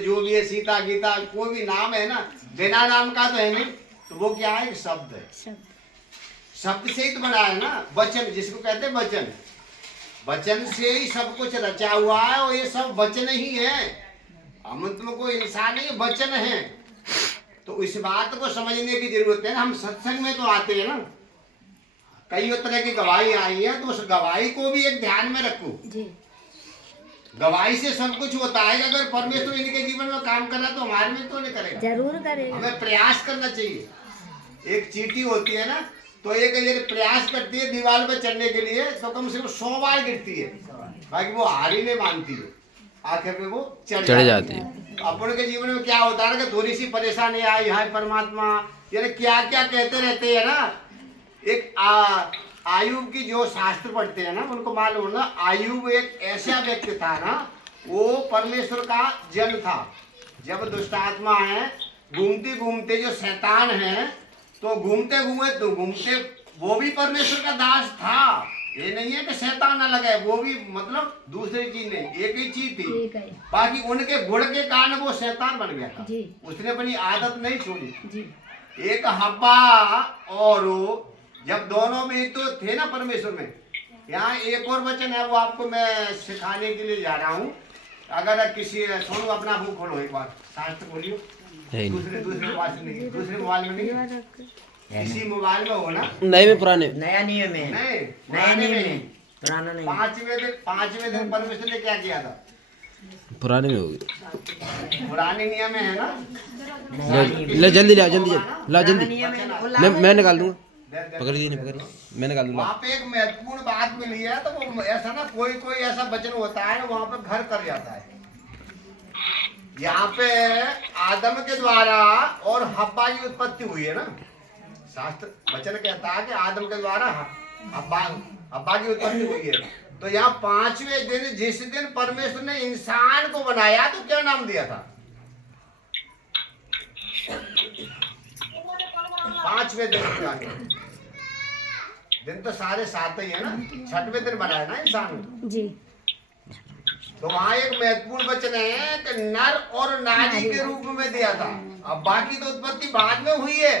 जो भी है सीता गीता कोई भी नाम है ना, बिना नाम का तो है नहीं, तो वो क्या है, शब्द है। शब्द से ही तो बना है ना, वचन जिसको कहते हैं वचन, वचन से ही सब कुछ रचा हुआ है, और ये सब वचन ही है। हम तुम कोई इंसान नहीं, वचन है। तो इस बात को समझने की जरूरत है ना। हम सत्संग में तो आते हैं ना, कई तरह की गवाही आई है, तो उस गवाही को भी एक ध्यान में रखो। गवाही से सब कुछ होता है। अगर परमेश्वर इनके जीवन में काम कर रहा तो हमारे में तो नहीं करेगा, जरूर करेगा। हमें प्रयास करना चाहिए। एक चींटी होती है ना, तो एक ये प्रयास करती है दीवार पे चढ़ने के लिए, तो कम से कम 100 बार गिरती है, बाकी वो हार ही नहीं मानती है, आखिर में वो चढ़ जाती है। अपन के जीवन में क्या होता है ना, कि थोड़ी सी परेशानी आई, हाय परमात्मा, यानी क्या क्या कहते रहते हैं ना। एक आयुब की जो शास्त्र पढ़ते हैं ना, उनको मालूम ना, आयुब एक ऐसा व्यक्ति था ना, वो परमेश्वर का जन था। जब दुष्ट आत्मा है घूमते घूमते, जो शैतान है, तो घूमते घूमते वो भी परमेश्वर का दास था। ये नहीं है कि शैतान अलग है, वो भी मतलब दूसरी चीज नहीं, एक ही चीज थी। बाकी उनके गुण के कारण वो शैतान बन गया था, उसने अपनी आदत नहीं छोड़ी। एक हब्बा और जब दोनों में तो थे ना परमेश्वर में। यहाँ एक और वचन है, वो आपको मैं सिखाने के लिए जा रहा हूँ। अगर किसी सुनो, अपना मुंह खोलो एक बार, शास्त्र बोलियो। दूसरे मोबाइल से नहीं, दूसरे मोबाइल में नहीं, इसी मोबाइल में हो ना। नए में पुराने, नया नियम है, नहीं, नया नियम है, पुराना नहीं। पांचवें दिन परमेश्वर ने क्या किया था? पुराने में होगी, पुराने नियम में है ना। ले जल्दी ला, जल्दी ला, जल्दी नियम है, मैं निकाल दूंगा। पकड़िए नहीं, पकड़िए, मैं निकाल दूंगा। वहाँ पे एक महत्वपूर्ण बात मिली है, तो वो ऐसा ना, कोई ऐसा वचन होता है, वहाँ पे घर कर जाता है। यहाँ पे आदम के द्वारा और हब्बा की उत्पत्ति हुई है ना। शास्त्र वचन कहता है कि आदम के द्वारा हब्बा की उत्पत्ति हुई है। तो यहाँ 5वें दिन, जिस दिन परमेश्वर ने इंसान को बनाया, तो क्या नाम दिया था? 5वें दिन दिन तो सारे 7 ही है ना, 6वें दिन बनाया ना इंसान जी। तो वहाँ एक महत्वपूर्ण वचन है कि नर और नारी के रूप में दिया था। अब बाकी तो उत्पत्ति बाद में हुई है,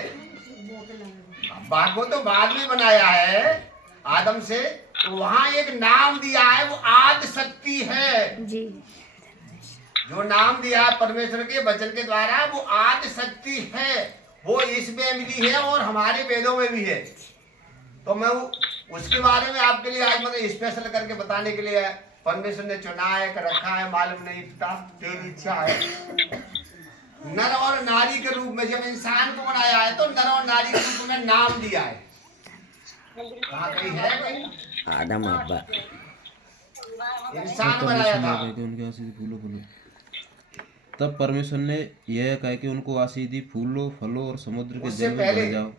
बाघ को तो बाद में बनाया है आदम से। तो वहाँ एक नाम दिया है, वो आदि शक्ति है जी। जो नाम दिया है परमेश्वर के वचन के द्वारा, वो आदि शक्ति है। वो इसमें मिली है और हमारे वेदों में भी है। तो मैं उसके बारे में आपके लिए आज मतलब स्पेशल करके बताने के लिए परमेश्वर ने चुना है, कर रखा है, मालूम नहीं पिता, तेरी इच्छा है। नर और नारी के रूप में जब इंसान को बनाया है, तो नर और नारी के रूप में नाम दिया है। कहाँ कहीं है कहीं? आदम हब्बा इंसान बनाया था। तब परमेश्वर ने यह कहा कि उनको आशीष दी, फूलो फलो और समुद्र के जल में भर जाओ।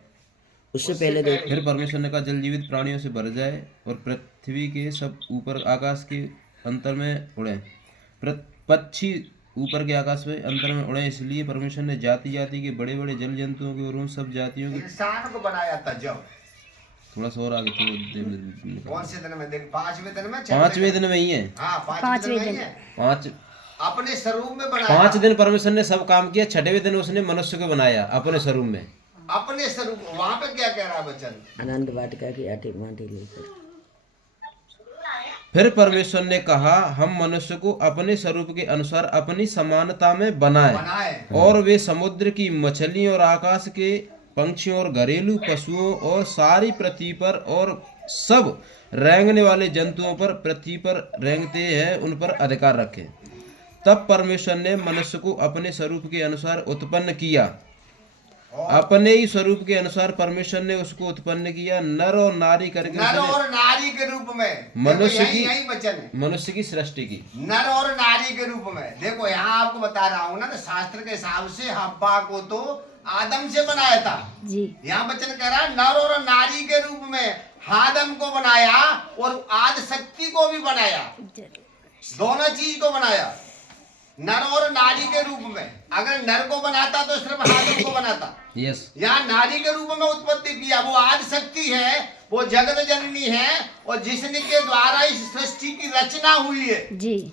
उससे पहले देख, फिर परमेश्वर ने कहा जल जीवित प्राणियों से भर जाए और पृथ्वी के सब ऊपर आकाश के अंतर में उड़े, पक्षी ऊपर के आकाश में अंतर में उड़े। इसलिए परमेश्वर ने जाति जाति के बड़े बड़े जल जंतुओं के और उन सब जातियों के इंसान को बनाया था। जब थोड़ा सा और आगे, थोड़ा कौन से दिन में देख, 5वें दिन में, 5वें दिन में ही है। हाँ, 5वें दिन में ही है। 5 अपने स्वरूप में बनाया। 5 दिन परमेश्वर ने सब काम किया, 6वें दिन उसने मनुष्य को बनाया अपने स्वरूप में। अपने स्वरूप, वहाँ पे क्या कह रहा है वचन? आनंद वाटिका की आटी माटी लेकर फिर परमेश्वर ने कहा हम मनुष्य को अपने स्वरूप के अनुसार अपनी समानता में बनाए और वे समुद्र की मछलियों और आकाश के पंछियों और घरेलू पशुओं और सारी पृथ्वी पर और सब रेंगने वाले जंतुओं पर, पृथ्वी पर रेंगते हैं, उन पर अधिकार रखे। तब परमेश्वर ने मनुष्य को अपने स्वरूप के अनुसार उत्पन्न किया, अपने ही स्वरूप के अनुसार परमेश्वर ने उसको उत्पन्न किया, नर और नारी करके। नर और नारी के रूप में मनुष्य की, यही वचन है, मनुष्य की सृष्टि की नर और नारी के रूप में। देखो यहाँ आपको बता रहा हूँ ना, तो शास्त्र के हिसाब से हब्बा को तो आदम से बनाया था जी। यहाँ वचन कह रहा है नर और नारी के रूप में आदम को बनाया और आदि शक्ति को भी बनाया, दोनों चीज को बनाया, नर और नारी के रूप में। अगर नर को बनाता तो सिर्फ आदम को बनाता। यस। यहाँ नारी के रूप में उत्पत्ति किया, वो आदि शक्ति है, वो जगत जननी है, और जिसने के द्वारा इस सृष्टि की रचना हुई है जी।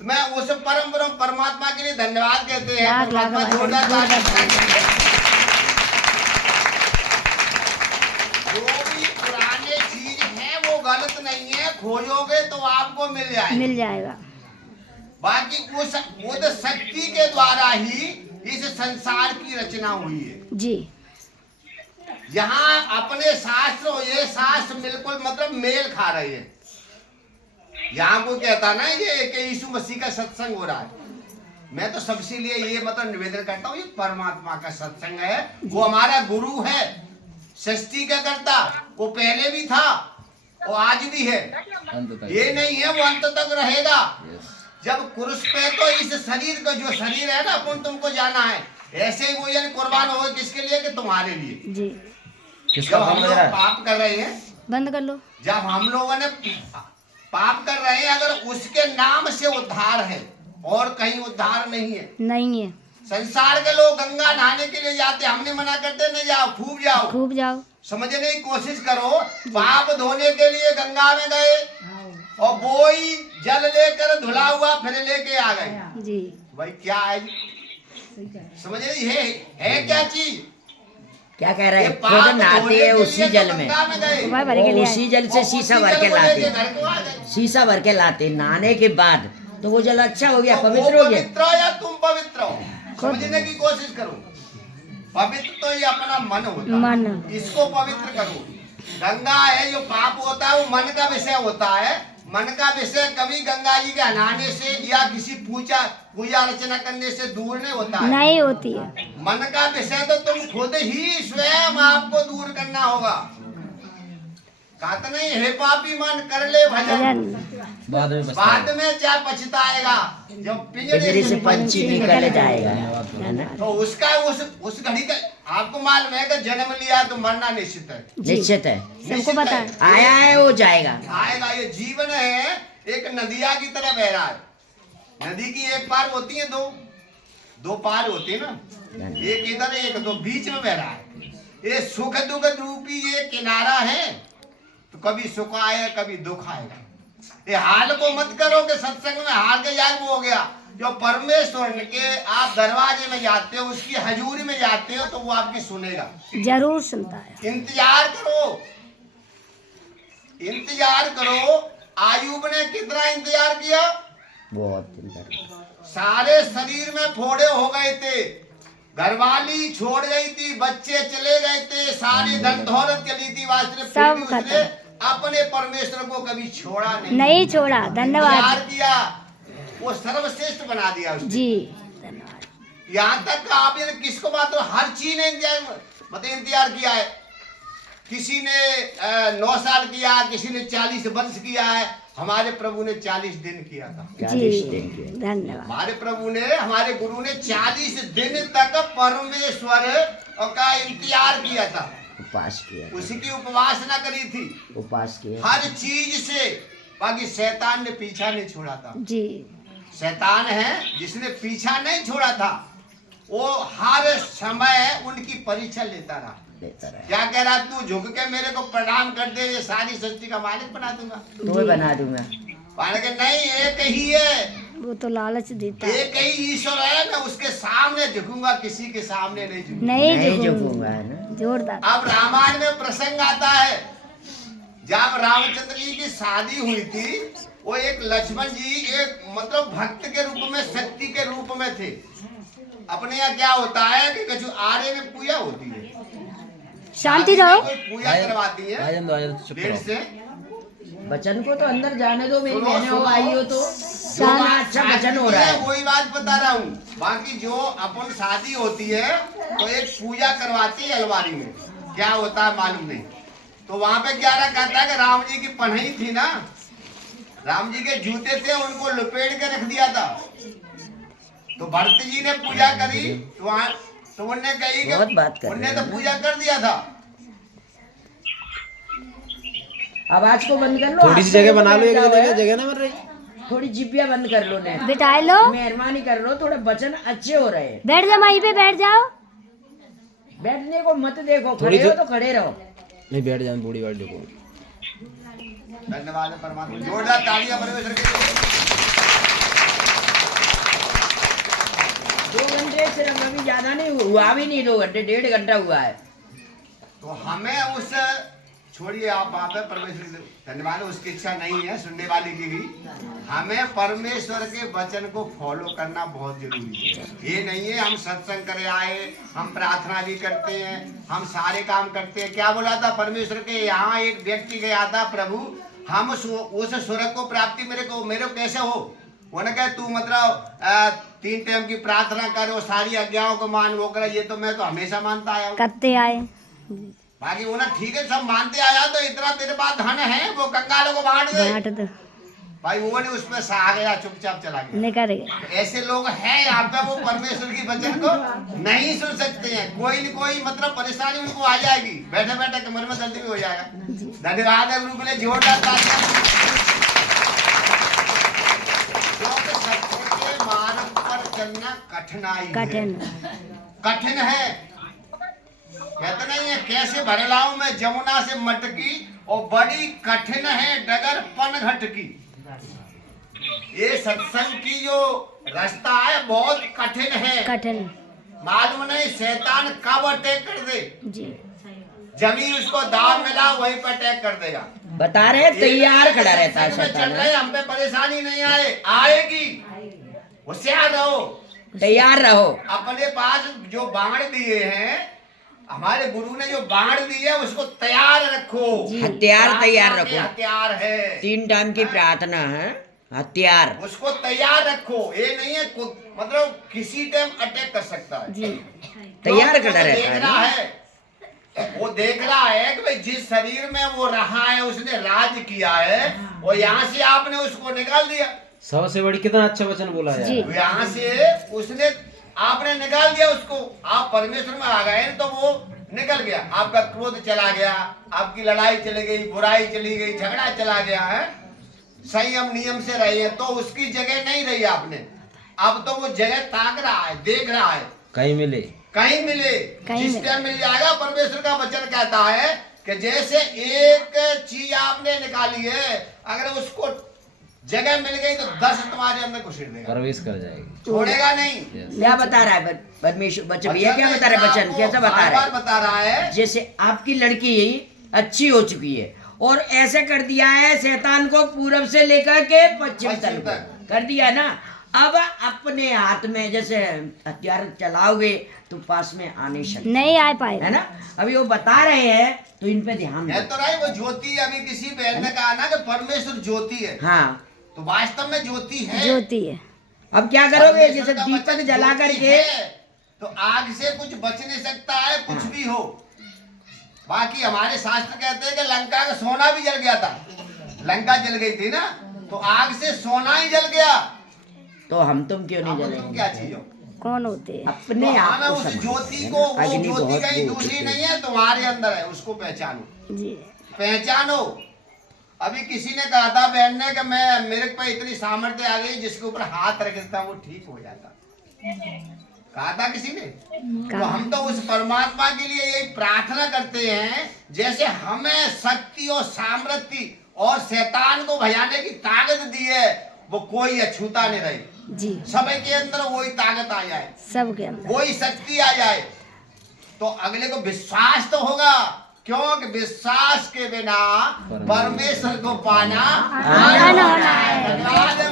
मैं उस परम ब्रह्म परमात्मा के लिए धन्यवाद कहते हैं। लाख लाख परमात्मा जोरदार जो भी पुराने चीज है वो गलत नहीं है, खोजोगे तो आपको मिल जाएगा। बाकी उस बुद्ध शक्ति के द्वारा ही इस संसार की रचना हुई है जी। यहाँ अपने शास्त्र, ये शास्त्र बिल्कुल मतलब मेल खा रहे हैं। यहाँ को कहता ना ये कि यीशु मसीह का सत्संग हो रहा है, मैं तो सबसे लिए ये मतलब निवेदन करता हूँ, ये परमात्मा का सत्संग है, वो हमारा गुरु है, सृष्टि का करता, वो पहले भी था और आज भी है, ये नहीं है वो अंत तक रहेगा। जब क्रूस पे तो इस शरीर का जो शरीर है ना अपन तुमको जाना है, ऐसे ही वो यानी कुर्बान हो किसके लिए? कि तुम्हारे लिए जी। जब हम लोग पाप कर रहे हैं, बंद कर लो। जब हम लोगों ने पाप कर रहे हैं, अगर उसके नाम से उद्धार है और कहीं उद्धार नहीं है। नहीं है। संसार के लोग गंगा नहाने के लिए जाते, हमने मना करते नहीं जाओ, खूब जाओ। समझने की कोशिश करो, पाप धोने के लिए गंगा में गए और वो ही जल लेकर धुला हुआ फिर लेके आ गए जी। भाई क्या है? समझ रही है क्या चीज? क्या कह रहा है? खुद नहाते हैं उसी जल में, और उसी जल से शीशा भर के लाते, शीशा भर के लाते, नहाने के बाद तो वो जल अच्छा हो गया, पवित्र हो गया। पवित्र या तुम पवित्र हो, समझने की कोशिश करो। पवित्र तो ये अपना मन होता है, इसको पवित्र करो। गंगा है जो पाप होता है वो मन का विषय होता है, मन का विषय कभी गंगा जी के नहाने से या किसी पूजा अर्चना करने से दूर नहीं होता है, नहीं होती है। मन का विषय तो तुम खुद ही स्वयं आपको दूर करना होगा। कहते नहीं हे पापी मन कर ले भजन, बाद में क्या पछताएगा जब पिंजरे से पंछी निकल जाएगा। तो उसका उस घड़ी का आपको मालूम है कि जन्म लिया तो मरना निश्चित है, निश्चित है, सबको पता है। आया है वो जाएगा। ये जीवन है एक नदिया की तरह बह रहा है। नदी की एक पार होती है, दो पार होती है ना, एक इधर एक दो बीच में बह रहा है। ये सुख दुख रूपी ये किनारा है, तो कभी सुख आएगा कभी दुख आएगा। ये हाल को मत करो कि सत्संग में हार के जाए वो हो गया। जो परमेश्वर के आप दरवाजे में जाते हो, उसकी हजूरी में जाते हो, तो वो आपकी सुनेगा, जरूर सुनता है। इंतजार करो। आयुब ने कितना इंतजार किया? बहुत। सारे शरीर में फोड़े हो गए थे, घरवाली छोड़ गई थी, बच्चे चले गए थे, सारी धन दौलत चली थी, वास्तव में उसने अपने परमेश्वर को कभी छोड़ा नहीं छोड़ा। धन्यवाद किया, वो सर्वश्रेष्ठ बना दिया उसने जी। यहाँ तक आप किसको बात, हर चीज ने इंतजार किया है। किसी ने 9 साल किया, किसी ने 40 वर्ष किया है, हमारे प्रभु ने 40 दिन किया था जी। धन्यवाद। हमारे प्रभु ने, हमारे गुरु ने 40 दिन तक परमेश्वर का इंतजार किया था, उपास किया, उसकी उपासना करी थी, उपास किया हर चीज से। बाकी शैतान ने पीछा नहीं छोड़ा था जी। शैतान है जिसने पीछा नहीं छोड़ा था, वो हर समय उनकी परीक्षा लेता रहा। क्या कह रहा, तू झुक के मेरे को प्रणाम कर दे, ये सारी सृष्टि का मालिक बना दूंगा, तुम्हें बना दूंगा। के नहीं, एक ही है, वो तो लालच देता है। एक ही ईश्वर है, मैं उसके सामने झुकूंगा, किसी के सामने नहीं झुकूंगा। नहीं झुकूंगा है ना, जोरदार। अब रामायण में प्रसंग आता है, जब रामचंद्र जी की शादी हुई थी, वो एक लक्ष्मण जी एक मतलब भक्त के रूप में, शक्ति के रूप में थे। अपने यहाँ क्या होता है कि कछु आरे में पूजा होती है, शांति रहो, पूजा करवाती है देर से। बचन को तो अंदर जाने दो, मेरी बहनें हो, आई हो तो अच्छा बचन हो रहा है। वही बात बता रहा हूँ। बाकी जो अपन शादी होती है तो एक पूजा करवाती है अलवारी में, क्या होता है मालूम नहीं। तो वहाँ पे क्या कहता है कि राम जी की पन्ही थी ना, राम जी के जूते थे, उनको लपेट के रख दिया था। तो भरत जी ने पूजा करी, तो वहाँ तो उन्होंने कही कि उन्होंने तो पूजा कर दिया था। आवाज को बंद कर लो, थोड़ी सी जगह बना लो, एक जगह ना बन रही, थोड़ी जिब्बिया बंद कर लो, ने बिठा लो, मेहरबानी कर लो, थोड़े बचन अच्छे हो रहे हैं। बैठ जाओ, वहीं पे बैठ जाओ, बैठने को मत देखो, खड़े हो तो खड़े रहो। नहीं बैठ जाओ, बूढ़ी वाली को। धन्यवाद परमात्मा, जोरदार तालियां परमेश्वर के लिए। ये सिर्फ अभी ज्यादा नहीं हुआ, भी नहीं 2 घंटे 1.5 घंटा हुआ है। तो हमें उस छोड़िए आप वहाँ पे परमेश्वर धन्यवाद, उसकी इच्छा नहीं है सुनने वाले की भी। हमें परमेश्वर के वचन को फॉलो करना बहुत जरूरी है। ये नहीं है हम सत्संग करे आए, हम प्रार्थना भी करते हैं, हम सारे काम करते हैं। क्या बोला था परमेश्वर के यहाँ एक व्यक्ति गया था, प्रभु हम उस स्वर्ग को प्राप्ति मेरे को कैसे हो? उन्होंने कहा तू मतलब 3 टाइम की प्रार्थना करो, सारी आज्ञाओं को मान, वो करे। ये तो मैं तो हमेशा मानता आया हूँ। करते आए। बाकी वो ना ठीक है सब मानते आया, तो इतना तेरे पास धन है वो कंगालों को बांट दे। भाई वो नहीं उस पर आ गया, चुपचाप चला गया, निकल गया। ऐसे लोग हैं यहाँ पे, वो परमेश्वर की वचन को नहीं सुन सकते हैं। कोई न कोई मतलब परेशानी उनको आ जाएगी, बैठे बैठे कमर में दर्द भी हो जाएगा। धन्यवाद है गुरु के लिए, जोरदार तालियां। क्योंकि सत्य के मार्ग पर चलना कठिन है। कहते नहीं है कैसे भर लाऊं मैं जमुना से मटकी, और बड़ी कठिन है डगर पनघट की। ये सत्संग की जो रास्ता है बहुत कठिन है। कठिन मालूम नहीं शैतान कब अटैक कर दे जी। जमीन उसको दाव मिला वहीं पर अटैक कर देगा। बता रहे तैयार खड़ा रहता है चल शैतान। रहे हम पे परेशानी नहीं आएगी, होशियार रहो, तैयार रहो। अपने पास जो बाण दिए हैं, हमारे गुरु ने जो बाण दिए उसको तैयार रखो। हथियार तैयार रखो। हथियार है 3 टाइम की प्रार्थना है, हथियार उसको तैयार रखो। ये नहीं है मतलब किसी टाइम अटैक कर सकता है जी। तैयार खड़ा देख रहता रहा है। है, वो देख रहा है कि भाई जिस शरीर में वो रहा है उसने राज किया है, और यहाँ से आपने उसको निकाल दिया। सबसे बड़ी कितना अच्छा वचन बोला यार। जी। यहाँ से उसने आपने निकाल दिया उसको, आप परमेश्वर में आ गए तो वो निकल गया। आपका क्रोध चला गया, आपकी लड़ाई चली गई, बुराई चली गई, झगड़ा चला गया है। संयम नियम से रहिए, तो उसकी जगह नहीं रही आपने। अब तो वो जगह ताक रहा है, देख रहा है कहीं मिले जिस टाइम मिल जाएगा। परमेश्वर का वचन कहता है कि जैसे एक चीज आपने निकाली है, अगर उसको जगह मिल गई तो 10 तुम्हारे अंदर घुसेड़ देगा, प्रवेश कर जाएगी, छोड़ेगा नहीं। क्या बता रहा है परमेश्वर बच्चन भैया? क्या बता रहा है बच्चन? कैसा बता रहा है? बता रहा है जैसे आपकी लड़की अच्छी हो चुकी है और ऐसे कर दिया है शैतान को, पूरब से लेकर के पश्चिम तक कर दिया ना। अब अपने हाथ में जैसे हथियार चलाओगे तो पास में आ नहीं आ पाए, है ना। अभी वो बता रहे हैं तो इन पे ध्यान है दो। तो रही वो ज्योति। अभी किसी बहन ने कहा ना कि परमेश्वर ज्योति है, हाँ तो वास्तव में ज्योति है। अब क्या करोगे? जैसे दीपक जला करके, तो आग से कुछ बच नहीं सकता है, कुछ भी हो। बाकी हमारे शास्त्र कहते हैं कि लंका का सोना भी जल गया था, लंका जल गई थी ना, तो आग से सोना ही जल गया। तो हम तुम क्यों नहीं जलेंगे? तुम क्या चीज हो? कौन होते हैं? अपने तो आप हमें को उस समझो, ज्योति है को, ना? वो अग्नि ज्योति बहुत कहीं वो दूसरी होती नहीं है, तुम्हारे अंदर है, उसको पहचानो, जी। पहचानो। अभी किसी ने कहा था बहन ने कि मैं मेरे पे इतनी सामर्थ्य आ गई जिसके ऊपर हाथ रख देता वो ठीक हो जाता, कहा था किसी ने। तो हम तो उस परमात्मा के लिए यही प्रार्थना करते हैं, जैसे हमें शक्ति और सामर्थ्य और शैतान को भजाने की ताकत दी है, वो कोई अछूता नहीं रही जी। सभी के अंदर वही ताकत आ जाए, सबके अंदर वही शक्ति आ जाए, तो अगले को विश्वास तो होगा। क्योंकि विश्वास के बिना परमेश्वर को पाना आसान होना है। धन्यवाद है।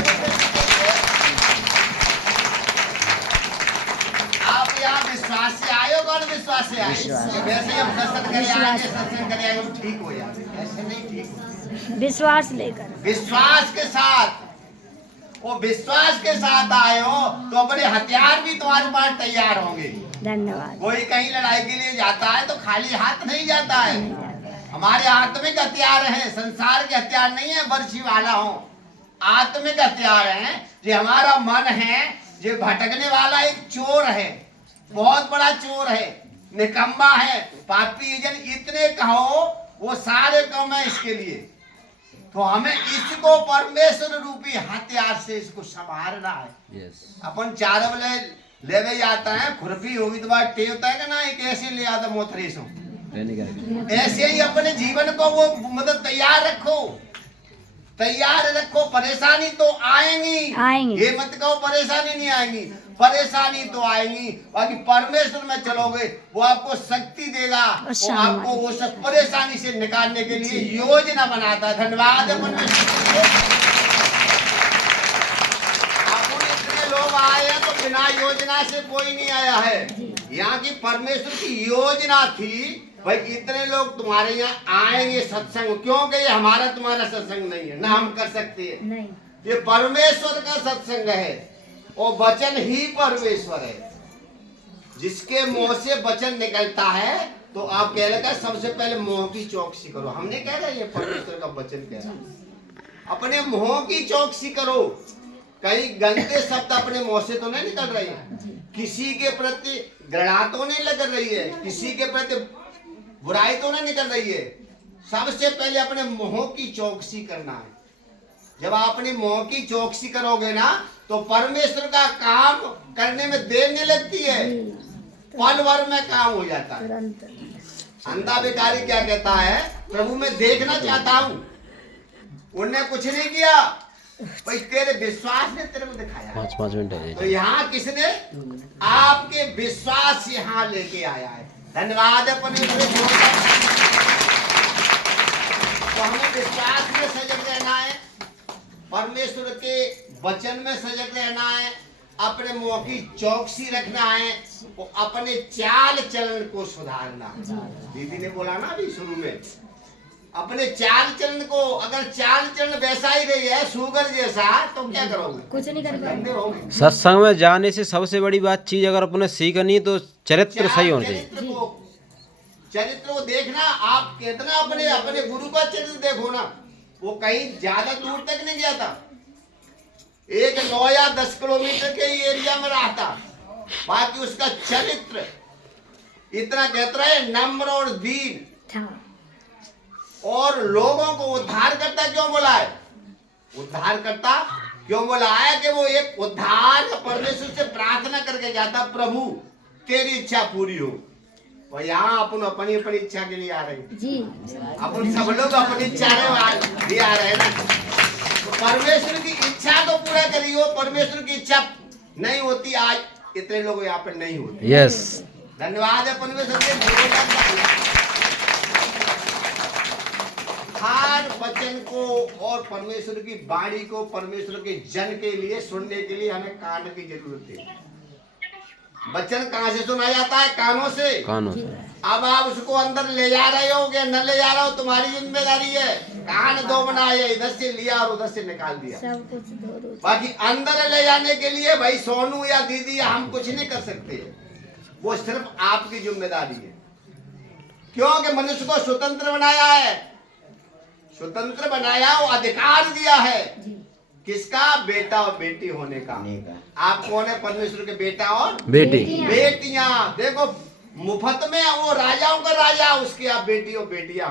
आप यहाँ विश्वास से आए हो, कौन विश्वास से आए? वैसे हम सत्संग करे आए हम ठीक हो जाते, ऐसे नहीं ठीक हो। विश्वास लेकर, विश्वास के साथ, वो विश्वास के साथ आए हो तो अपने हथियार भी तुम्हारे पास तैयार होंगे। धन्यवाद। कोई कहीं लड़ाई के लिए जाता है तो खाली हाथ नहीं जाता है। हमारे आत्मिक हथियार हैं, संसार के हथियार नहीं है बर्छी वाला हो, आत्मिक हथियार हैं। जो हमारा मन है, जो भटकने वाला एक चोर है, बहुत बड़ा चोर है, निकम्मा है, पापी जन इतने कहो, वो सारे कम है इसके लिए। तो हमें इसको परमेश्वर रूपी हथियार से इसको संभालना है। अपन चार बले ले जाता है, खुरपी होगी तो बात टेवता है कि ना, एक ऐसे ले आता मोथरी सो, ऐसे ही अपने जीवन को वो मतलब तैयार रखो, तैयार रखो। परेशानी तो आएंगी, आएंगी। ये मत कहो परेशानी नहीं आएंगी, परेशानी तो आएगी, बाकी परमेश्वर में चलोगे वो आपको शक्ति देगा, वो आपको वो सब परेशानी से निकालने के लिए योजना बनाता है। धन्यवाद है परमेश्वर। इतने लोग आए हैं तो बिना योजना से कोई नहीं आया है। यहाँ की परमेश्वर की योजना थी भाई इतने लोग तुम्हारे यहाँ आएंगे सत्संग, क्योंकि ये हमारा तुम्हारा सत्संग नहीं है, ना हम कर सकते हैं, ये परमेश्वर का सत्संग है और वचन ही परमेश्वर है। जिसके मुंह से वचन निकलता है तो आप कह लगा सबसे पहले मुंह की चौकसी करो। हमने कह रहा है ये परमेश्वर का वचन कह रहा है, अपने मुंह की चौकसी करो। कहीं गंदे शब्द अपने मुंह से तो नहीं निकल रही है, किसी के प्रति घृणा तो नहीं लग रही है, किसी के प्रति बुराई तो नहीं निकल रही है। सबसे पहले अपने मुंह की चौकसी करना है। जब आप अपने मुंह की चौकसी करोगे ना तो परमेश्वर का काम करने में देर नहीं लगती है, पल भर में काम हो जाता है। अंधा भिखारी क्या कहता है, प्रभु मैं देखना चाहता हूँ, उनने कुछ नहीं किया, भाई तेरे विश्वास ने तेरे को दिखाया। 5 मिनट है तो यहाँ किसने आपके विश्वास यहाँ लेके आया है। धन्यवाद है परमेश्वर। तो हमें विश्वास में सजग रहना है, परमेश्वर के वचन में सजग रहना है, अपने मुंह की चौकसी रखना है, वो अपने चाल चलन को सुधारना। दीदी ने बोला ना अभी शुरू में, अपने चाल चलन को, अगर चाल चलन वैसा ही रही है शुगर जैसा तो क्या करोगे, कुछ नहीं करोगे। सत्संग में जाने से सबसे बड़ी बात चीज अगर अपने सीखनी तो चरित्र सही होना चाहिए। चरित्र को देखना, आप कितना अपने अपने गुरु का चरित्र देखो ना, वो कहीं ज्यादा दूर तक नहीं गया था, एक 9 या 10 किलोमीटर के एरिया में रहा था, बाकी उसका चरित्र इतना कहता है नम्र और दीन, और लोगों को उद्धार करता क्यों बोला है, उद्धार करता क्यों बोला है कि वो एक उद्धार परमेश्वर से प्रार्थना करके जाता, प्रभु तेरी इच्छा पूरी हो। और यहाँ अपन अपनी अपनी इच्छा के लिए आ रहे हैं जी, अपन सब लोग अपनी इच्छा लिए आ रहे हैं ना। तो परमेश्वर की इच्छा तो पूरा करियो, परमेश्वर की इच्छा नहीं होती, आज इतने लोग यहाँ पे नहीं होते। यस धन्यवाद है परमेश्वर के। हर वचन को और परमेश्वर की वाणी को परमेश्वर के जन के लिए सुनने के लिए हमें कान की जरूरत है। वचन कहाँ से सुना जाता है, कानों से। अब आप उसको अंदर ले जा रहे हो या न ले जा रहे हो तुम्हारी जिम्मेदारी है। कान दो बनाए, इधर से लिया और उधर से निकाल दिया, बाकी अंदर ले जाने के लिए भाई सोनू या दीदी या हम कुछ नहीं कर सकते, वो सिर्फ आपकी जिम्मेदारी है। क्योंकि मनुष्य को स्वतंत्र बनाया है, स्वतंत्र बनाया, वो अधिकार दिया है किसका, बेटा और बेटी होने का। आप कौन है, परमेश्वर के बेटा और बेटी बेटियां। देखो मुफ्त में वो राजाओं का राजा, उसके आप बेटी और बेटियां।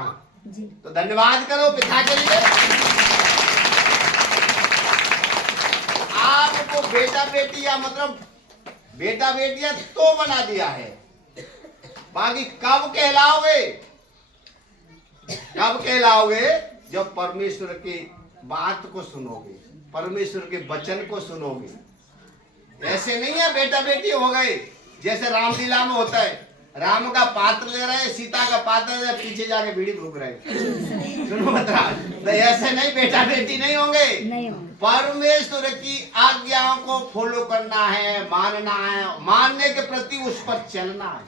तो धन्यवाद करो पिता के लिए, आपको बेटा बेटियां मतलब बेटा बेटियां तो बना दिया है, बाकी कब कहलाओगे, कब कहलाओगे, जब परमेश्वर की बात को सुनोगे, परमेश्वर के वचन को सुनोगे। ऐसे नहीं है बेटा बेटी हो गए जैसे रामलीला में होता है, राम का पात्र ले रहे हैं, सीता का पात्र ले रहे, पीछे जाके बीड़ी फूक रहे हैं। सुनो मतलब, तो ऐसे नहीं बेटा बेटी नहीं होंगे। परमेश्वर की आज्ञाओं को फॉलो करना है, मानना है, मानने के प्रति उस पर चलना है।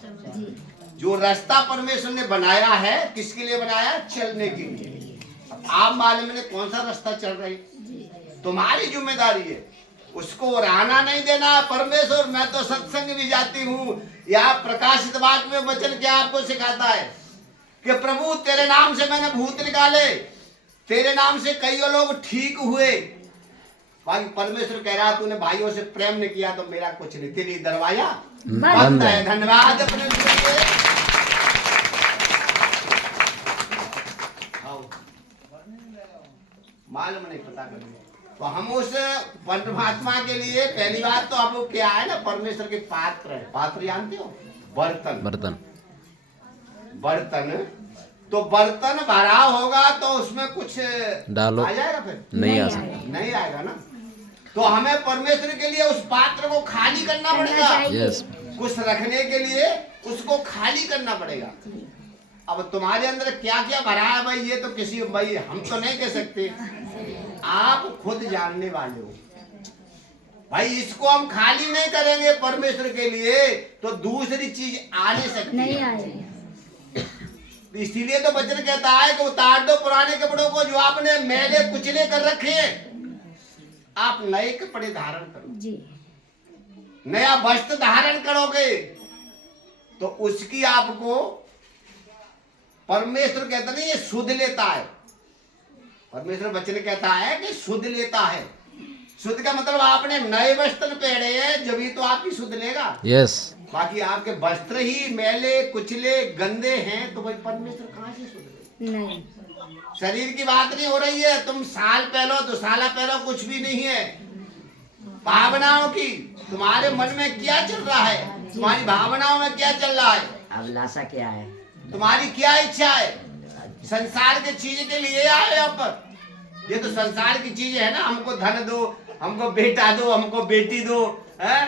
जो रास्ता परमेश्वर ने बनाया है किसके लिए बनाया, चलने के लिए। आप मालूम ने कौन सा रास्ता चल रही, तुम्हारी जिम्मेदारी है, उसको रहना नहीं देना। परमेश्वर मैं तो सत्संग भी जाती हूँ, यहाँ प्रकाशित वाक्य में वचन क्या आपको सिखाता है कि प्रभु तेरे नाम से मैंने भूत निकाले, तेरे नाम से कई लोग ठीक हुए, बाकी परमेश्वर कह रहा तूने भाइयों से प्रेम नहीं किया तो मेरा कुछ नहीं, तेरी दरवाजा बंद है। धन्यवाद अपने मालूम नहीं पता करेंगे। तो हम उस परमात्मा के लिए पहली बात तो आपको क्या है ना, परमेश्वर के पात्र है। पात्र जानते हो, बर्तन, बर्तन बर्तन। तो बर्तन भरा होगा तो उसमें कुछ डालो, आ जाएगा, फिर नहीं आ सकता, नहीं आएगा ना। तो हमें परमेश्वर के लिए उस पात्र को खाली करना पड़ेगा। यस कुछ रखने के लिए उसको खाली करना पड़ेगा। अब तुम्हारे अंदर क्या क्या भरा है भाई, ये तो किसी भाई हम तो नहीं कह सकते, आप खुद जानने वाले हो भाई। इसको हम खाली नहीं करेंगे परमेश्वर के लिए तो दूसरी चीज आ नहीं सकती, नहीं आए। इसीलिए तो वचन कहता है कि उतार दो पुराने कपड़ों को जो आपने मैले कुचले कर रखे हैं, आप नए कपड़े धारण करो। जी नया वस्त्र धारण करोगे तो उसकी आपको परमेश्वर कहता नहीं ये शुद्ध लेता है। परमेश्वर वचन कहता है कि शुद्ध लेता है। शुद्ध का मतलब आपने नए वस्त्र पहने हैं जब ही तो आपकी शुद्ध लेगा। यस बाकी आपके वस्त्र ही मैले कुचले गंदे हैं तो भाई परमेश्वर कहाँ से शुद्ध लेगा? नहीं। शरीर की बात नहीं हो रही है, तुम साल पहलो दो साल पहलो कुछ भी नहीं है। भावनाओं की तुम्हारे मन में क्या चल रहा है, तुम्हारी भावनाओं में क्या चल रहा है, अभिलाषा क्या है, तुम्हारी क्या इच्छा है। संसार के चीज के लिए आए यहाँ पर, ये तो संसार की चीज है ना। हमको धन दो, हमको बेटा दो, हमको बेटी दो, है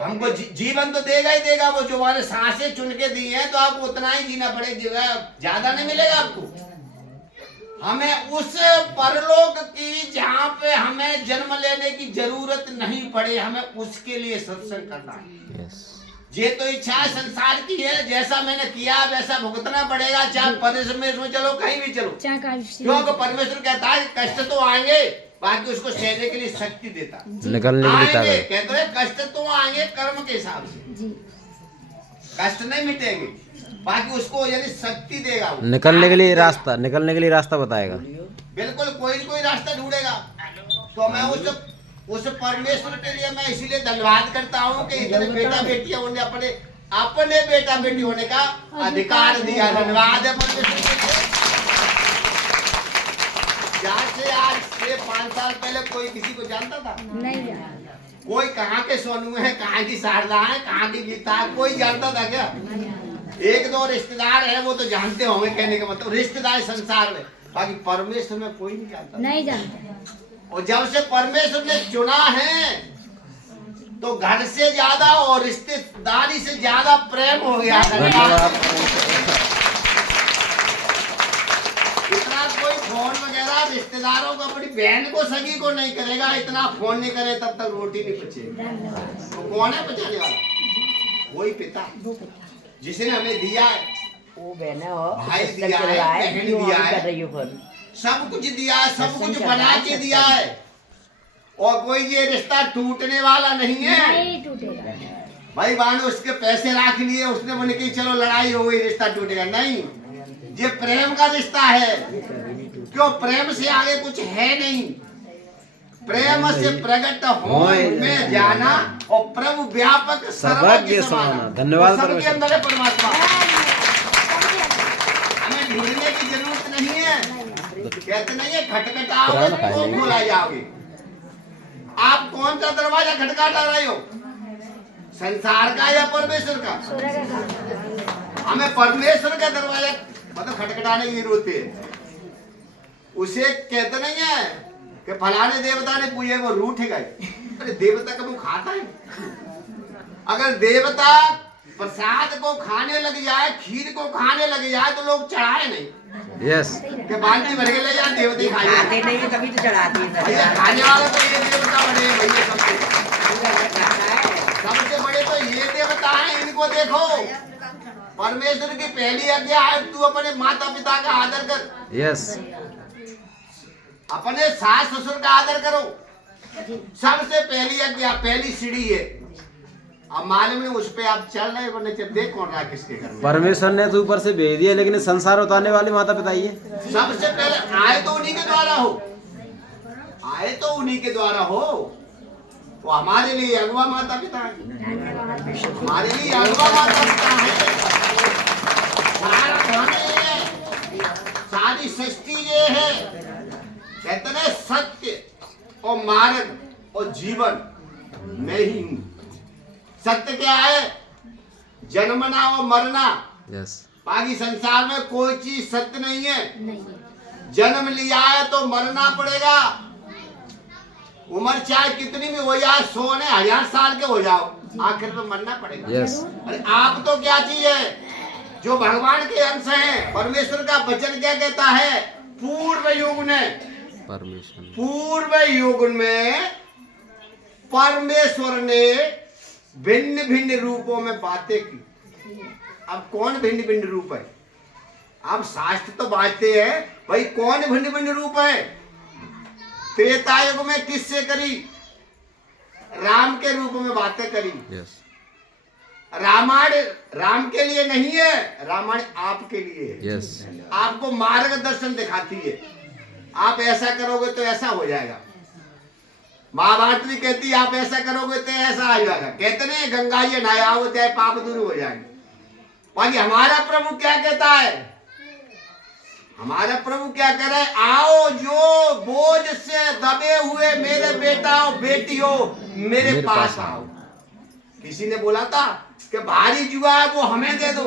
हमको जीवन तो देगा ही देगा वो। जो हमारे सांसें चुन के दी है तो आपको उतना ही जीना पड़ेगा, ज्यादा नहीं मिलेगा आपको। हमें उस परलोक की जहाँ पे हमें जन्म लेने की जरूरत नहीं पड़े, हमें उसके लिए सत्संग करना है। यस ये तो इच्छा संसार की है, जैसा मैंने किया वैसा भुगतना पड़ेगा, चाहे परदेश में चलो कहीं भी चलो। क्योंकि परमेश्वर कहता है कष्ट तो आएंगे, बाकी उसको सहने के लिए शक्ति देता है। निकलने के लिए आएंगे ताकत। कहते हैं कष्ट तो आएंगे कर्म के हिसाब से, जी कष्ट नहीं मिटेंगे, बाकी उसको यानी शक्ति देगा वो। निकलने के लिए रास्ता, निकलने के लिए रास्ता बताएगा। बिल्कुल कोई न कोई रास्ता ढूंढेगा। तो मैं उस परमेश्वर के लिए मैं इसीलिए धन्यवाद करता हूँ कि इतने बेटा बेटियां उन्हें अपने बेटा बेटी होने का अधिकार दिया। धन्यवाद है परमेश्वर के लिए। जहाँ से आज से 5 साल पहले कोई किसी को जानता था? नहीं जाना। कोई कहाँ के सोनू है, कहाँ की शारदा है, कहाँ की गीता है, कोई जानता था क्या? एक दो रिश्तेदार है वो तो जानते होंगे, कहने का मतलब रिश्तेदार संसार में, बाकी परमेश्वर में कोई नहीं जानता। नहीं जानते। और जब से परमेश्वर ने चुना है तो घर से ज्यादा और रिश्तेदारी से ज्यादा प्रेम हो गया है। इतना कोई फोन वगैरह रिश्तेदारों को, अपनी बहन को सगी को नहीं करेगा, इतना फोन नहीं करे तब तक रोटी नहीं पचेगी। तो कौन है पचाने वाला? वही पिता जिसने हमें दिया है, वो बहन हो भाई सत्संग दिया चल है, रहा है, बहन क्यों दिया ऑन है। कर रही हो फोन? सब कुछ दिया है, सब सत्संग कुछ चल बना रहा है, के सत्संग। दिया है। और कोई ये रिश्ता टूटने वाला नहीं है नहीं टूटेगा। भाई। मानो उसके पैसे रख लिए, उसने बोले कि चलो लड़ाई हो गई रिश्ता टूटेगा, नहीं। ये प्रेम का रिश्ता है। क्यों? प्रेम से आगे कुछ है नहीं। प्रेम से प्रकट हो में जाना और प्रभु व्यापक सर्वज्ञ समाना। धन्यवाद सबके परमेश्वर। अंदर है परमात्मा, हमें ढूंढने की जरूरत नहीं है। कहते नहीं है खटखटाओगे तो खोला जाओगे। आप कौन सा दरवाजा खटखटा रहे हो, संसार का या परमेश्वर का? हमें परमेश्वर का दरवाजा मतलब खटखटाने की जरूरत है। उसे कहते नहीं है कि फलाने देवता ने पूजे वो रूठ गए। अरे देवता का मुंह खाता है? अगर देवता प्रसाद को खाने लग जाए, खीर को खाने लग जाए तो लोग चढ़ाए नहीं। यस कि बाल्टी भर के ले जाए देवता खाए। खाते नहीं है तभी तो चढ़ाती है। भैया खाने वाले तो ये देवता बड़े हैं भैया, सबसे बड़े तो ये देवता है। इनको देखो, परमेश्वर की पहली आज्ञा है तू अपने माता पिता का आदर कर। यस अपने सास ससुर का आदर करो। सबसे पहली आज्ञा, पहली सीढ़ी है। अब मालूम है उस पे आप चल रहे हो, नहीं चल देख कौन रहा किसके घर में। परमेश्वर ने तो ऊपर से भेज दिया, लेकिन संसार उतारने वाले माता पिता ही है। सबसे पहले आए तो उन्हीं के द्वारा हो, आए तो उन्हीं के द्वारा हो। वो हमारे लिए अगवा माता पिता है, हमारे लिए अगवा माता पिता है। सारा धन ये है, सारी सृष्टि ये है। कहते हैं सत्य और मार्ग और जीवन मैं ही हूँ। सत्य क्या है? जन्मना और मरना। यस बाकी संसार में कोई चीज सत्य नहीं है। नहीं। जन्म लिया है तो मरना पड़ेगा। उम्र चाहे कितनी भी हो जाए, 100 ने 1000 साल के हो जाओ, आखिर में मरना पड़ेगा। यस। अरे आप तो क्या चीज है जो भगवान के अंश हैं। परमेश्वर का वचन क्या कहता है? पूर्व युग में, पूर्व युग में परमेश्वर ने भिन्न भिन्न रूपों में बातें की। अब कौन भिन्न भिन्न रूप है? अब शास्त्र तो बातें हैं भाई, कौन भिन्न भिन्न रूप है? त्रेता युग में किससे करी? राम के रूप में बातें करी। यस। रामायण राम के लिए नहीं है, रामायण आपके लिए है। यस। आपको मार्गदर्शन दिखाती है, आप ऐसा करोगे तो ऐसा हो जाएगा। महाभारत भी कहती है आप ऐसा करोगे तो ऐसा आ जाएगा। कहते नहीं गंगा जी नहाओ चाहे पाप दूर हो जाएंगे। बाकी हमारा प्रभु क्या कहता है? हमारा प्रभु क्या कह रहा है? आओ जो बोझ से दबे हुए मेरे बेटा और बेटियों मेरे पास आओ। किसी ने बोला था कि भारी जुआ है वो हमें दे दो।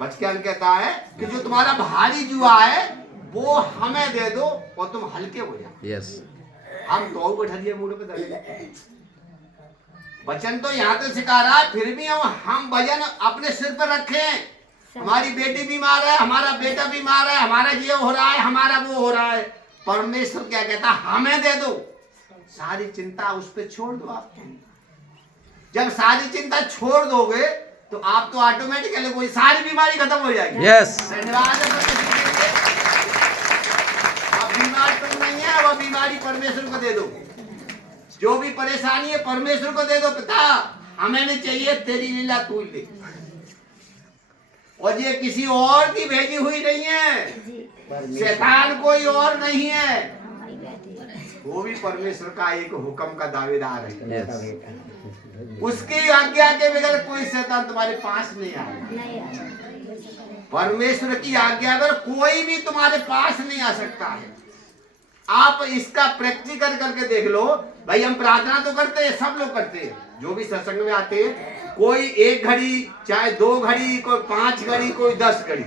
बचपन कहता है कि जो तुम्हारा भारी जुआ है वो हमें दे दो और तुम हल्के हो जाओ। यस। हम तो बैठा मूड पे दबे। वचन तो यहाँ तो सिखा रहा है, फिर भी हम वजन अपने सिर पर रखें। हमारी बेटी बीमार है, हमारा बेटा बीमार है, हमारा ये हो रहा है, हमारा वो हो रहा है। परमेश्वर क्या कहता है? हमें दे दो, सारी चिंता उस पर छोड़ दो। आप जब सारी चिंता छोड़ दोगे तो आप तो ऑटोमेटिकली कोई सारी बीमारी खत्म हो जाएगी। यस। धन्यवाद। आप बीमार तो नहीं है, वो बीमारी परमेश्वर को दे दो। जो भी परेशानी है परमेश्वर को दे दो। पिता हमें नहीं चाहिए, तेरी लीला तू ही ले। और ये किसी और की भेजी हुई नहीं है, शैतान कोई और नहीं है, वो भी परमेश्वर का एक हुक्म का दावेदार है। उसकी आज्ञा के बगैर कोई शैतान तुम्हारे पास नहीं आएगा। परमेश्वर की आज्ञा पर कोई भी तुम्हारे पास नहीं आ सकता है। आप इसका प्रैक्टिकल करके देख लो। भाई हम प्रार्थना तो करते हैं, सब लोग करते हैं, जो भी सत्संग में आते हैं। कोई 1 घड़ी, चाहे 2 घड़ी, कोई 5 घड़ी, कोई 10 घड़ी,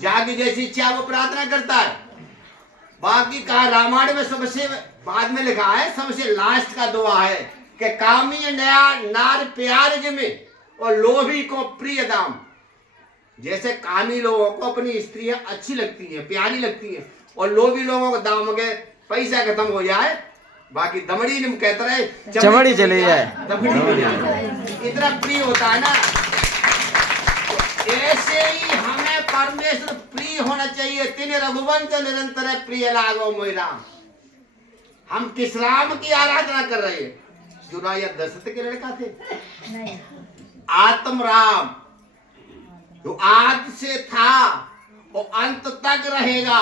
जाके जैसी इच्छा वो प्रार्थना करता है। बाकी कहा रामायण में सबसे बाद में लिखा है, सबसे लास्ट का दुआ है कि कामी नार प्यार जमे और लोभी को प्रिय दाम। जैसे कामी लोगों को अपनी स्त्रियां अच्छी लगती हैं, प्यारी लगती हैं, और लोभी लोगों को दाम के पैसा खत्म हो जाए, बाकी दमड़ी ने कहता रहे चमड़ी चले जाए, दमड़ी हो जाए, इतना प्रिय होता है ना। ऐसे ही हमें परमेश्वर प्रिय होना चाहिए। तीन रघुवंश निरंतर प्रिय लागो मोरा। हम किस राम की आराधना कर रहे हैं? जो राजा दशरथ के लड़का थे, आत्म राम, जो आदि से था और अंत तक रहेगा।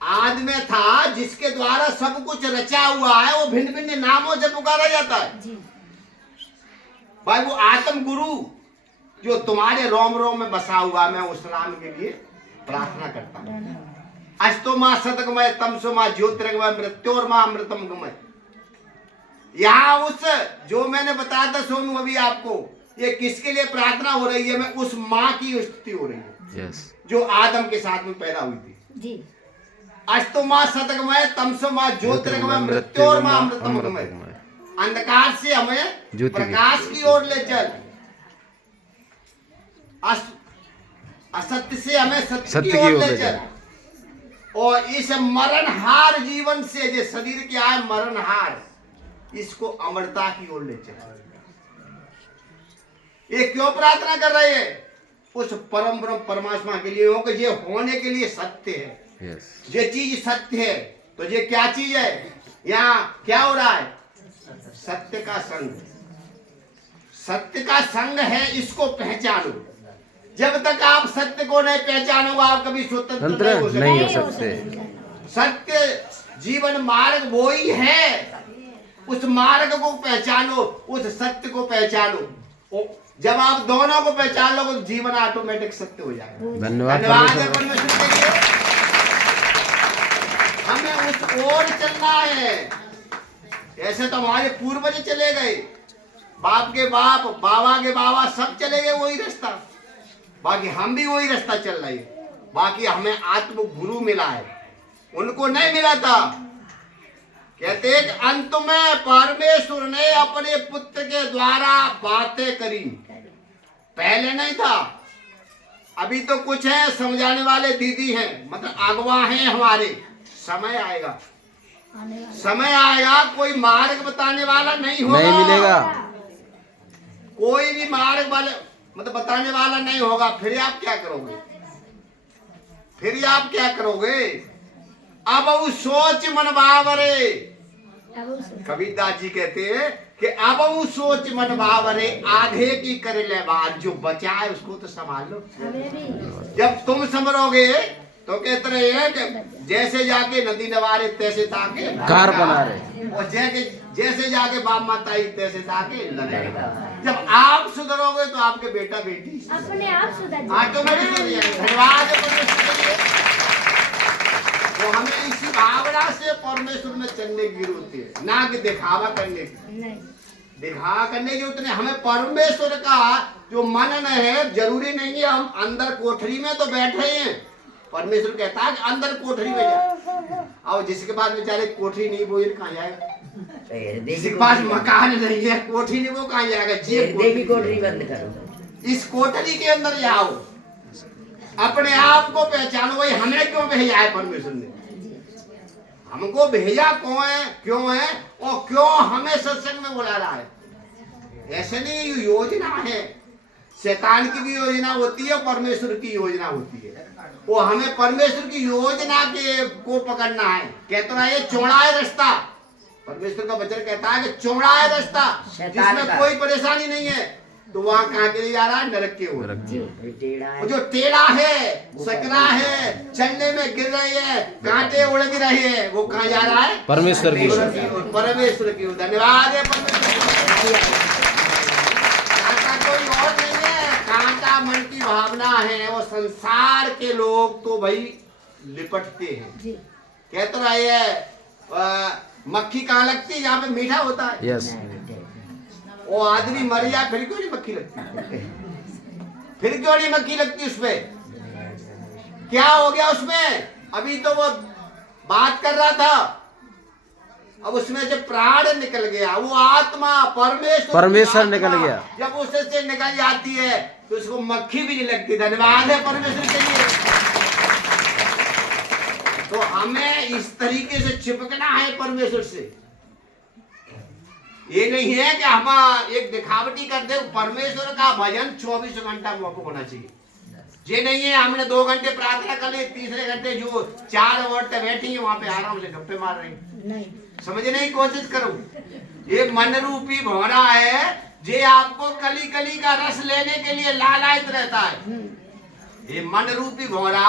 आदि में था, जिसके द्वारा सब कुछ रचा हुआ है, वो भिन्न भिन्न नामों से पुकारा जाता है। भाई वो आत्म गुरु जो तुम्हारे रोम रोम में बसा हुआ, मैं उस नाम के लिए प्रार्थना करता हूँ। अस्तो माँ सतगमय, तमसो माँ ज्योतिर्गमय, मृत्योर माँ अमृतमगमय। यहाँ उस जो मैंने बताया था सोनू अभी आपको, ये किसके लिए प्रार्थना हो रही है? मैं उस माँ की स्तुति हो रही है जो आदम के साथ में पैदा हुई थी। अस्तो माँ सतगमय, तमसो माँ ज्योतिर्गमय, मृत्योर माँ अमृतमगमय। अंधकार से हमें प्रकाश की ओर ले चल, असत्य से हमें सत्य की ओर ले चल, और इस मरणहार जीवन से, जो शरीर क्या है मरणहार, इसको अमरता की ओर ले चल। ये क्यों प्रार्थना कर रहे हैं? उस परम ब्रह्म परमात्मा के लिए, क्योंकि ये होने के लिए सत्य है। ये चीज सत्य है, तो ये क्या चीज है? यहाँ क्या हो रहा है? सत्य का संग। सत्य का संग है, इसको पहचानो। जब तक आप सत्य को नहीं पहचानोगे, आप कभी स्वतंत्र नहीं हो सकते। सत्य जीवन मार्ग वो ही है, उस मार्ग को पहचानो, उस सत्य को पहचानो। जब आप दोनों को पहचान लोगे तो जीवन ऑटोमेटिक सत्य हो जाएगा। धन्यवाद परमेश्वर के लिए। हमें उस ओर चलना है। ऐसे तो हमारे पूर्वज चले गए, बाप के बाप, बाबा के बाबा, सब चले गए वही रास्ता। बाकी हम भी वही रास्ता चल रहे हैं। बाकी हमें आत्म गुरु मिला है, उनको नहीं मिला था। कहते हैं कि अंत में परमेश्वर ने अपने पुत्र के द्वारा बातें करी, पहले नहीं था। अभी तो कुछ है समझाने वाले दीदी हैं, मतलब अगवा हैं हमारे। समय आएगा, समय आएगा, कोई मार्ग बताने वाला नहीं होगा, नहीं मिलेगा। कोई भी मार्ग वाले मतलब बताने वाला नहीं होगा। फिर आप क्या करोगे? फिर आप क्या करोगे? अब वो सोच मन बावरे, कबीरदास जी कहते हैं कि अब वो सोच मन बावरे, आधे की करे ले बात, जो बचा है उसको तो संभाल लो। जब तुम संभरोगे तो कहते रहे हैं कि जैसे जाके नदी नवारे तैसे ताके कार बना रहे, और जैसे जाके बाप माता ही तैसे ताके लड़ेगा। जब आप सुधरोगे तो आपके बेटा बेटी अपने आप सुधर ऑटोमेटिक सुधर जाएंगे। धन्यवाद है परमेश्वर के लिए। तो हमें इसी भावना से परमेश्वर में चलने की जरूरत है, ना कि दिखावा करने की। नहीं, दिखावा करने की जरूरत नहीं। हमें परमेश्वर का जो मनन है, जरूरी नहीं है हम अंदर कोठरी में तो बैठे हैं। परमेश्वर कहता है कि अंदर कोठरी में जाए। और जिसके पास बेचारे कोठरी नहीं, वो कहाँ जाएगा? जिसके पास मकान नहीं है, कोठरी नहीं, वो कहाँ जाएगा? देवी कोठरी बंद करो, इस कोठरी के अंदर जाओ, अपने आप को पहचानो। भाई हमें क्यों भेजा है परमेश्वर ने? हमको भेजा क्यों है और क्यों हमें सत्संग में बुला रहा है? ऐसे नहीं, योजना है। शैतान की भी योजना होती है, परमेश्वर की योजना होती है। वो हमें परमेश्वर की योजना के को पकड़ना है। कहते रहा ये चौड़ा है रास्ता, परमेश्वर का वचन कहता है कि चौड़ा है रास्ता जिसमें कोई परेशानी नहीं है। तो वहाँ कहाँ के लिए जा रहा है? नरक की ओर। जो टेढ़ा है, सकरा है, चलने में गिर रही है, कांटे उड़ग रहे हैं, वो कहाँ जा रहा है? परमेश्वर की ओर। परमेश्वर की ओर। धन्यवाद है परमेश्वर। कांटा कोई और नहीं है, कांटा मन की भावना है। वो संसार के लोग तो भाई लिपटते हैं। कहते रहे है मक्खी कहाँ लगती है? जहाँ पे मीठा होता है। यस, वो आदमी मर जाए फिर क्यों नहीं मक्खी लगती? फिर क्यों नहीं मक्खी लगती उसमें? क्या हो गया उसमें? अभी तो वो बात कर रहा था, अब उसमें से प्राण निकल गया। वो आत्मा परमेश्वर निकल गया। जब उससे से निकल जाती है तो उसको मक्खी भी नहीं लगती। धन्यवाद है परमेश्वर के लिए। तो हमें इस तरीके से चिपकना है परमेश्वर से। ये नहीं है कि हम एक दिखावटी कर दे। परमेश्वर का भजन 24 घंटा मौका होना चाहिए। ये नहीं है हमने 2 घंटे प्रार्थना कर ली, तीसरे घंटे जो 4 औरतें बैठी हैं वहां पे आराम से गप्पे मार रही। नहीं, समझने की कोशिश करो। एक मन रूपी भौरा है, जे आपको कली कली का रस लेने के लिए लालायित रहता है। ये मन रूपी भौरा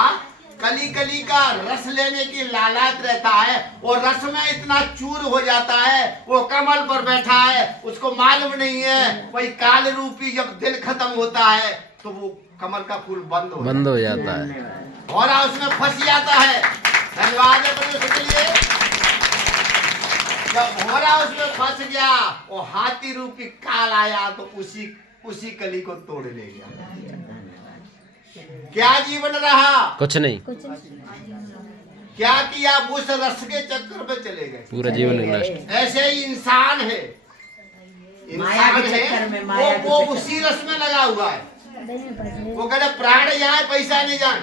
कली कली का रस लेने की लालायत रहता है, और रस में इतना चूर हो जाता है। वो कमल पर बैठा है, उसको मालूम नहीं है वही काल रूपी जब दिल खत्म होता है तो वो कमल का फूल बंद हो जाता है, और उसमें फंस जाता है। धन्यवाद है परमेश्वर के लिए। जब भौरा उसमें फंस गया, वो हाथी रूपी काल आया तो उसी कली को तोड़ ले गया। क्या जीवन रहा? कुछ नहीं, कुछ नहीं। क्या किया? उस रस के चक्कर पे चले गए, पूरा जीवन नष्ट। ऐसे ही इंसान है, माया के चक्कर में, माया के वो चक्कर में। उसी रस में लगा हुआ है। नहीं, वो कहते प्राण जाए पैसा नहीं जाए।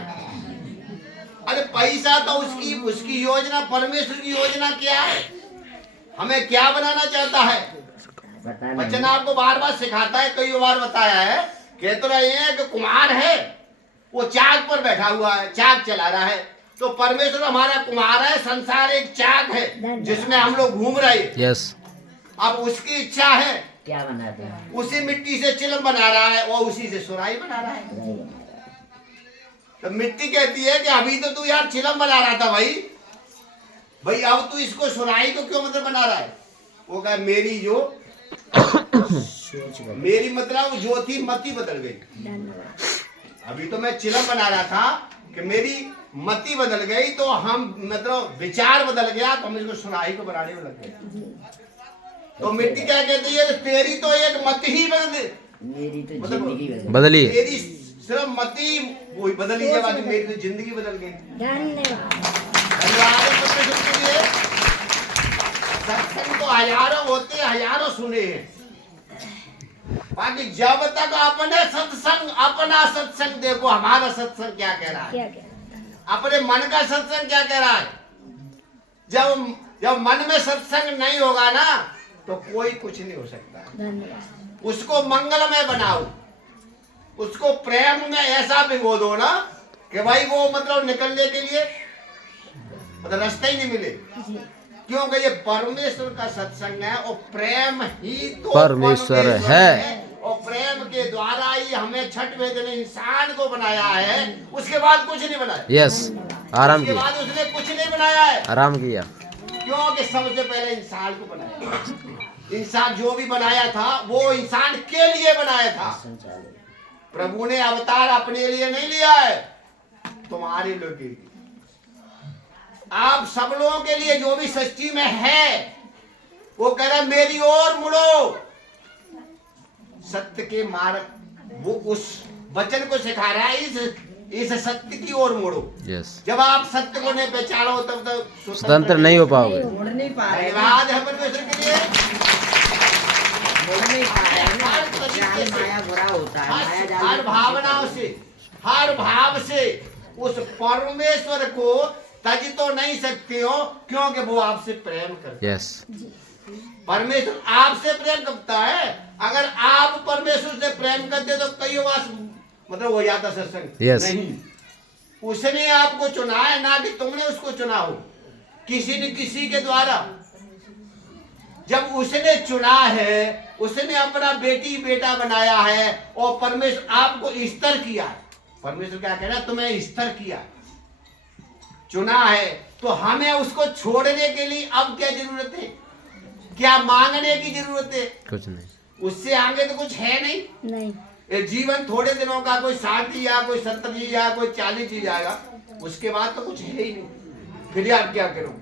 अरे पैसा तो उसकी योजना, परमेश्वर की योजना क्या है? हमें क्या बनाना चाहता है? वचन आपको बार बार सिखाता है, कई बार बताया है। कहते रहे हैं कि कुम्हार है, वो चाक पर बैठा हुआ है, चाक चला रहा है। तो परमेश्वर हमारा कुम्हार है, संसार एक चाक है जिसमें हम लोग घूम रहे हैं। यस, अब उसकी इच्छा है, क्या बनाते हैं? उसी मिट्टी से चिलम बना रहा है और उसी से सुराही बना रहा है। तो मिट्टी कहती है कि अभी तो तू यार चिलम बना रहा था भाई अब तू इसको सुराही को क्यों मतलब बना रहा है? वो कहे मेरी जो मेरी मतलब जो थी मति बदल गई। अभी तो मैं चिलम बना रहा था कि मेरी मति बदल गई, तो हम मतलब विचार बदल गया, तो हम इसको सुराही को बनाने में लग गए। तो मिट्टी क्या कहती है? तेरी तो एक मत ही बदल, मेरी तो मतलब जिंदगी बदली, तेरी सिर्फ मति वही बदली है, बाकी मेरी तो जिंदगी बदल गई। धन्यवाद। धन्यवाद है परमेश्वर के लिए। सत्संग तो हजारों होते हैं, हजारों सुने हैं, बाकी जब तक अपना सत्संग देखो, हमारा सत्संग क्या कह रहा है, क्या क्या अपने मन का सत्संग क्या कह रहा है। जब मन में सत्संग नहीं होगा ना तो कोई कुछ नहीं हो सकता। धन्यवाद। उसको मंगलमय बनाओ, उसको प्रेम में ऐसा भिगो दो ना कि भाई वो मतलब निकलने के लिए मतलब रास्ता ही नहीं मिले। जी क्योंकि ये परमेश्वर का सत्संग है और प्रेम ही तो परमेश्वर है। और प्रेम के द्वारा ही हमें छठ वेद ने इंसान को बनाया है, उसके बाद कुछ नहीं बनाया। यस, आराम उसके किया, बाद उसने कुछ नहीं बनाया है, आराम किया। क्योंकि सबसे पहले इंसान को बनाया। इंसान जो भी बनाया था वो इंसान के लिए बनाया था। प्रभु ने अवतार अपने लिए नहीं लिया है, तुम्हारे लोगों के लिए, आप सब लोगों के लिए। जो भी सृष्टि में है वो कह रहा मेरी ओर मुड़ो, सत्य के मार्ग, वो उस वचन को सिखा रहा है, इस सत्य की ओर मुड़ो। यस, जब आप सत्य को नहीं पहचानो तब तक स्वतंत्र नहीं हो पाओगे। मुड़ नहीं पा रहे हैं, धन्यवाद है परमेश्वर के लिए। मुड़ नहीं पा रहे हैं ना। हर तरीके से, माया बुरा होता है, माया जाल हर भावनाओं से, हर भाव से उस परमेश्वर को तज तो नहीं सकते हो, क्योंकि वो आपसे प्रेम करते हैं। यस, परमेश्वर आपसे प्रेम करता है। अगर आप परमेश्वर से प्रेम करते तो कई बार मतलब हो जाता सत्संग। Yes. नहीं, उसने आपको चुना है, ना कि तुमने उसको चुना हो किसी न किसी के द्वारा। जब उसने चुना है, उसने अपना बेटी बेटा बनाया है और परमेश्वर आपको स्तर किया है। परमेश्वर क्या कह रहा है, तुम्हें स्तर किया, चुना है, तो हमें उसको छोड़ने के लिए अब क्या जरूरत है, क्या मांगने की जरूरत है? कुछ नहीं। उससे आगे तो कुछ है नहीं। नहीं ये जीवन थोड़े दिनों का, कोई 60 या कोई 70 या कोई 40 जी जाएगा, उसके बाद तो कुछ है ही नहीं। फिर आप क्या करोगे?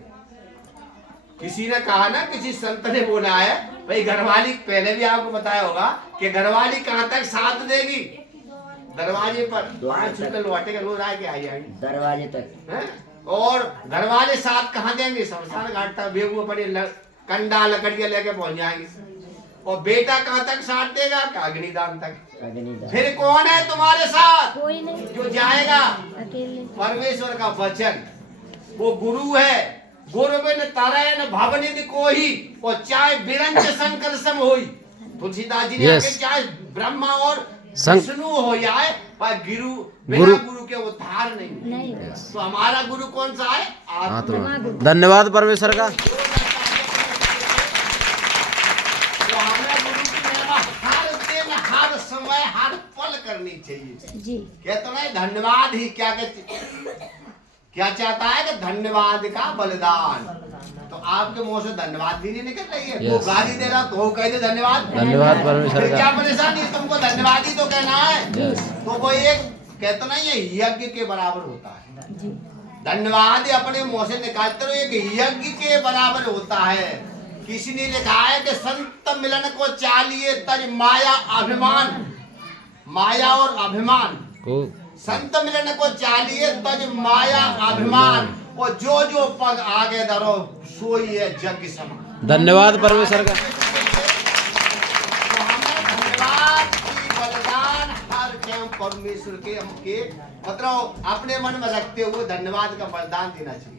किसी ने कहा ना, किसी संत ने बोला है भाई, घरवाली, पहले भी आपको बताया होगा कि घरवाली कहाँ तक साथ देगी, दरवाजे पर 5 रुपए लौटे का रोज आके आई आएगी दरवाजे तक हैं? और घरवाले साथ कहाँ देंगे? शमशान घाट तक बेगुआ पड़े कंडा लकड़ियां लेके पहुंच जाएंगे। और बेटा कहाँ तक साथ देगा? अग्निदान तक। अग्निदान। फिर कौन है तुम्हारे साथ कोई नहीं, जो जाएगा? अकेले। परमेश्वर का वचन, वो गुरु है। गुरु बिन तरैन भवनिधि कोई, और चाहे बिरंज शंकर सम होई। तुलसीदास जी ने Yes. आगे चाहे ब्रह्मा और संग- विष्णु हो जाए, पर बिना गुरु- गुरु के उद्धार नहीं। नहीं तो हमारा गुरु कौन सा है? आत्मा। धन्यवाद परमेश्वर का। तो हमें गुरु की महिमा हर दिन, हर समय, हर पल करनी चाहिए। जी कहते ना धन्यवाद ही क्या क्या चाहता है कि धन्यवाद का बलिदान। तो आपके मुंह से धन्यवाद भी नहीं निकल रही है। Yes. वो गाली दे रहा तो वो कह दे धन्यवाद। धन्यवाद परमेश्वर फिर का। क्या परेशानी है? तुमको धन्यवाद ही तो कहना है। Yes. तो वो एक कहते ना, ये यज्ञ के बराबर होता है। जी धन्यवाद ही अपने मुंह से निकालते रहो, एक यज्ञ के बराबर होता है। किसी ने लिखा है कि संत मिलन को चाहिए तज माया अभिमान, माया और अभिमान। को संत मिलन को चाहिए तज माया अभिमान, और जो पग आगे धरो सोई है जग समान। धन्यवाद परमेश्वर का। तो हमें धन्यवाद की बलिदान हर टाइम परमेश्वर के हमके मतलब अपने मन में रखते हुए धन्यवाद का बलिदान देना चाहिए।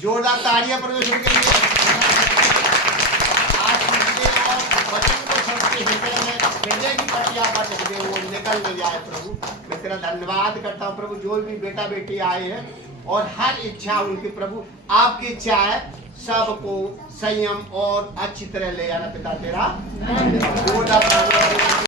जोरदार तालियां परमेश्वर के लिए। आज सुनते और वचन को सबके हृदय में हृदय की पटिया पर रख दे, वो निकल ले जाए। प्रभु मैं तेरा धन्यवाद करता हूँ प्रभु, जो भी बेटा बेटी आए हैं और हर इच्छा उनकी, प्रभु आपकी इच्छा है सबको संयम और अच्छी तरह ले जाना। पिता तेरा धन्यवाद।